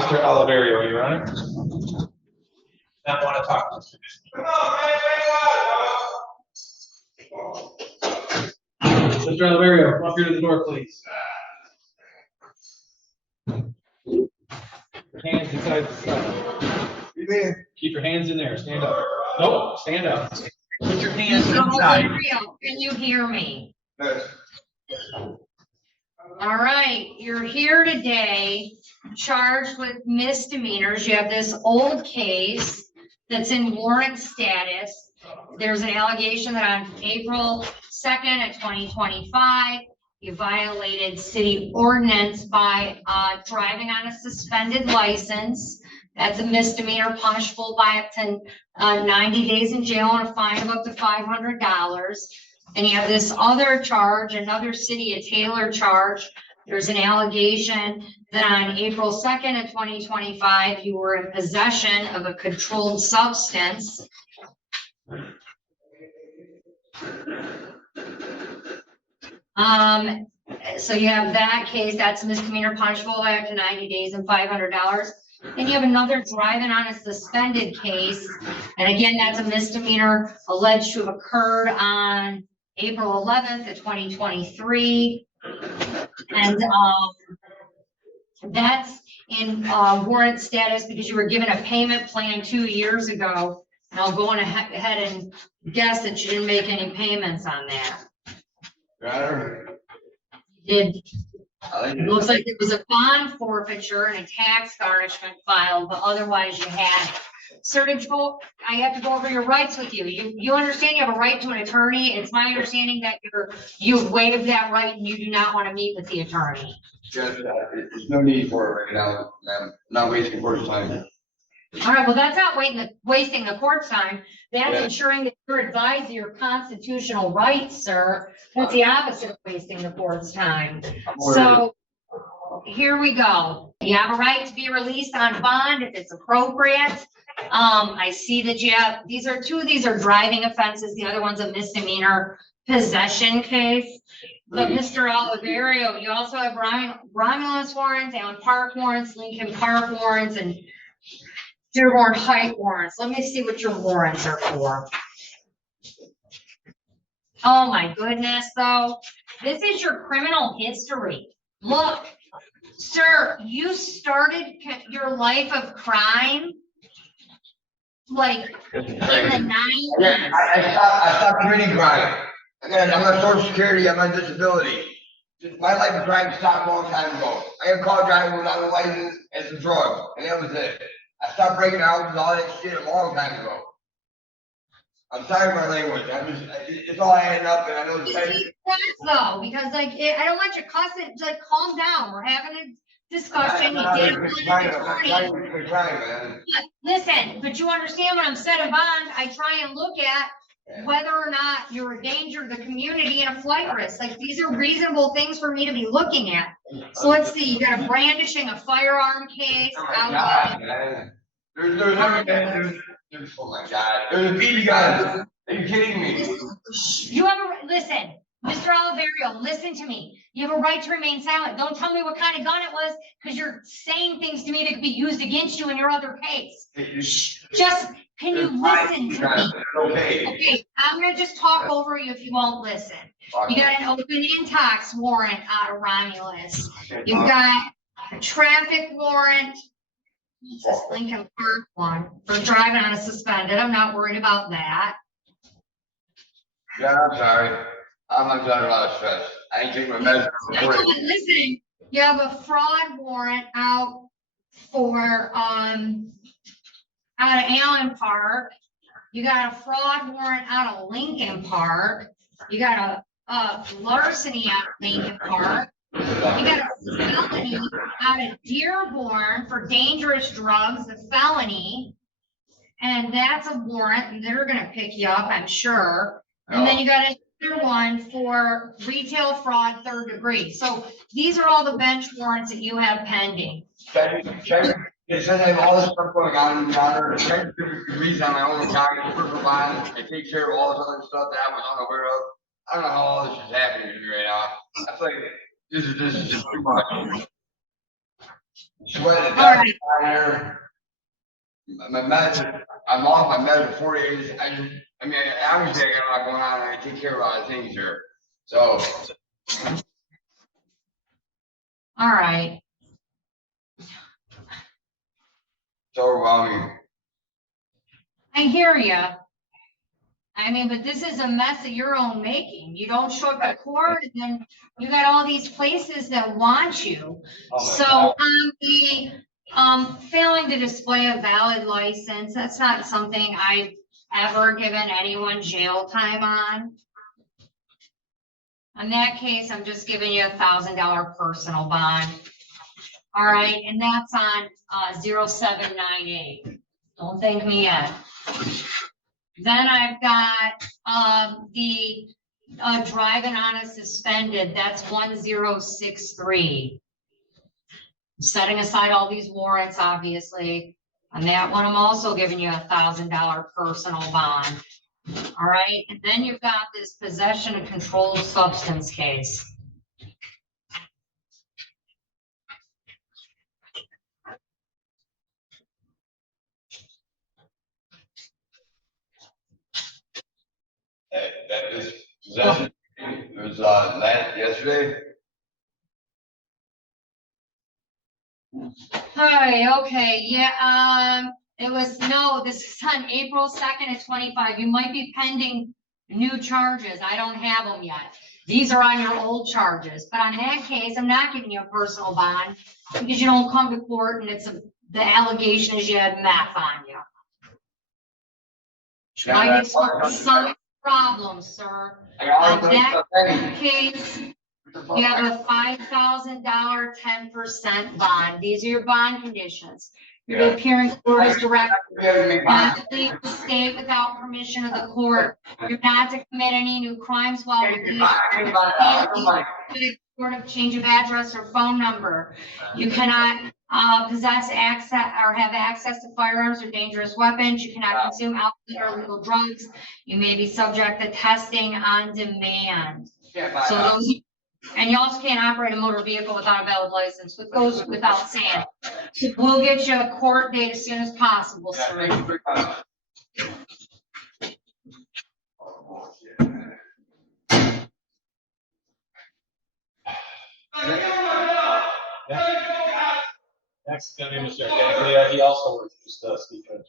Mr. Oliverio, Your Honor. Not want to talk to Mr. Mr. Oliverio, come up here to the door, please. Hands inside the cell. Keep your hands in there. Stand up. Nope, stand up. Put your hands inside. Can you hear me? Yes. All right, you're here today charged with misdemeanors. You have this old case that's in warrant status. There's an allegation that on April 2nd of 2025, you violated city ordinance by driving on a suspended license. That's a misdemeanor punishable by up to 90 days in jail and a fine of up to $500. And you have this other charge, another City of Taylor charge. There's an allegation that on April 2nd of 2025, you were in possession of a controlled substance. So you have that case, that's misdemeanor punishable by up to 90 days and $500. Then you have another driving on a suspended case. And again, that's a misdemeanor alleged to have occurred on April 11th of 2023. And that's in warrant status because you were given a payment plan 2 years ago. And I'll go on ahead and guess that you didn't make any payments on that. Did. It looks like it was a bond forfeiture and a tax garnishment filed, but otherwise you had. Sir, I have to go over your rights with you. You understand you have a right to an attorney. It's my understanding that you've waived that right and you do not want to meet with the attorney. Judge, there's no need for it right now. I'm not wasting court time. All right, well, that's not wasting the court's time. That's ensuring that you're advised of your constitutional rights, sir. That's the opposite of wasting the court's time. So here we go. You have a right to be released on bond if it's appropriate. I see that you have, these are driving offenses. The other one's a misdemeanor possession case. But Mr. Oliverio, you also have Romulus warrants, Allen Park warrants, Lincoln Park warrants, and Dearborn Height warrants. Let me see what your warrants are for. Oh my goodness, though. This is your criminal history. Look, sir, you started your life of crime like in the 90s. I stopped committing crime. Again, I'm on Social Security, I'm on disability. My life of crime stopped a long time ago. I got caught driving without a license and some drugs, and that was it. I stopped breaking houses, all that shit a long time ago. I'm sorry for my language. It's all adding up, and I know it's though, because like I don't want you cussing. Like, calm down. We're having a discussion. You did listen, but you understand when I'm set a bond, I try and look at whether or not you're a danger to the community and a flight risk. Like, these are reasonable things for me to be looking at. So let's see, you got a brandishing a firearm case. Oh my God, man. There's oh my God, there's a BB gun. Are you kidding me? You have a, listen, Mr. Oliverio, listen to me. You have a right to remain silent. Don't tell me what kind of gun it was, because you're saying things to me that could be used against you in your other case. Just, can you listen to me? Okay, I'm gonna just talk over you if you won't listen. You got an open intox warrant out of Romulus. You've got a traffic warrant. This Lincoln Park one for driving on a suspended. I'm not worried about that. Yeah, I'm sorry. I'm under a lot of stress. I ain't taking my medicine. Listen, you have a fraud warrant out for out of Allen Park. You got a fraud warrant out of Lincoln Park. You got a larceny out of Lincoln Park. You got a felony out of Dearborn for dangerous drugs, a felony, and that's a warrant, and they're gonna pick you up, I'm sure. And then you got another one for retail fraud, 3rd degree. So these are all the bench warrants that you have pending. It says I have all this stuff going on in the counter. The degrees on my own account, I take care of all this other stuff that I was unaware of. I don't know how all this is happening to me right now. I feel like this is just too much. Sweating. All right. My meds, I'm off my meds for 4 days. I mean, obviously I got a lot going on and I take care of a lot of things here. So, All right. it's overwhelming. I hear you. I mean, but this is a mess of your own making. You don't show up at court, and then you got all these places that want you. So on the failing to display a valid license, that's not something I've ever given anyone jail time on. In that case, I'm just giving you $1,000 personal bond. All right, and that's on 0798. Don't thank me yet. Then I've got the driving on a suspended, that's 1063. Setting aside all these warrants, obviously. On that one, I'm also giving you $1,000 personal bond. All right, and then you've got this possession of controlled substance case. That is possession. It was yesterday. Hi, okay, yeah, it was, no, this is on April 2nd at 25. You might be pending new charges. I don't have them yet. These are on your old charges, but on that case, I'm not giving you a personal bond because you don't come to court and the allegation is you had meth on you. Might some problems, sir. On that case, you have a $5,000 10% bond. These are your bond conditions. You're to appear in court as directed. Not to leave the state without permission of the court. You're not to commit any new crimes while released. Sort of change of address or phone number. You cannot possess access or have access to firearms or dangerous weapons. You cannot consume alcohol or illegal drugs. You may be subject to testing on demand. So those. And you also can't operate a motor vehicle without a valid license, which goes without saying. We'll get you a court date as soon as possible, sir. Next, gonna be Mr. Gaglia. He also works just Steve Judge.